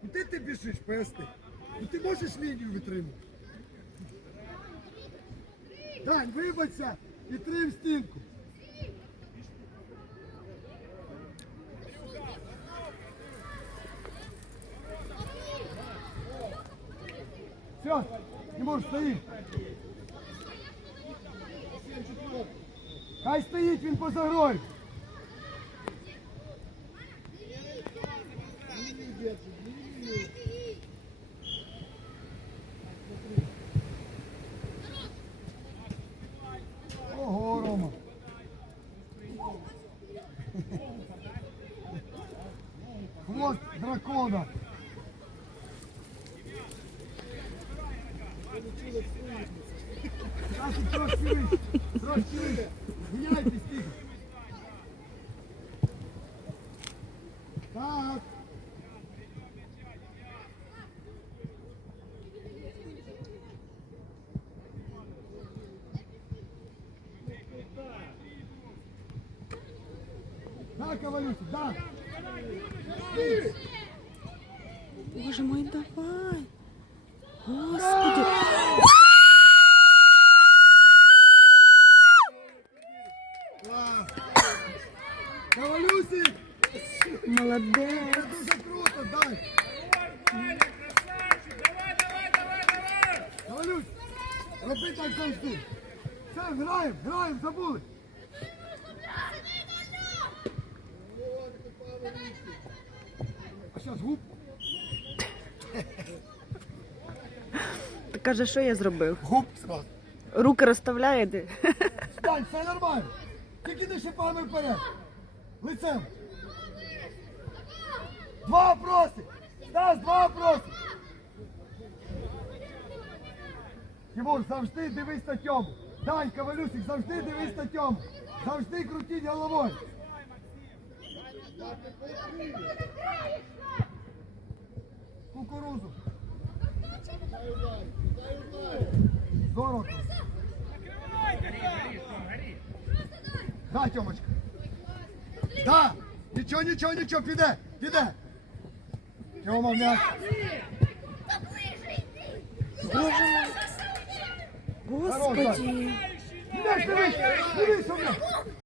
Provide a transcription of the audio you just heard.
Куди ти біжиш, поясни? Ну ти можеш лінію витримати? Дань, вибачся і трим стінку. Все, не можеш стоїть. Хай стоїть він поза грою. Дракона. Трошки, трошки вище, трошки вище. Тихо. Так. Да, Ковалюсик, да. Боже мой, давай. Господи. Клас. Ковалюсик, Молодець. це дуже круто, дай. Ковалюсь, роби так завжди. Все, граємо, граємо, забули. Ти каже, що я зробив? Губ сразу. Руки розставляє ти. Стань, все нормально. Тільки не шипами вперед. Лицем. Два вопроси. Стас, два вопроси. Тимур, завжди дивись на тьому. Дань, Ковалюсик, завжди дивись на тьому. Завжди крутіть головою. Кукурузу. Здорово. Да, Тьомочка. Да. Нічого, нічого, нічого, піде, піде. Тьома, м'яч. Господи. М'яч, дивись, дивись у мене.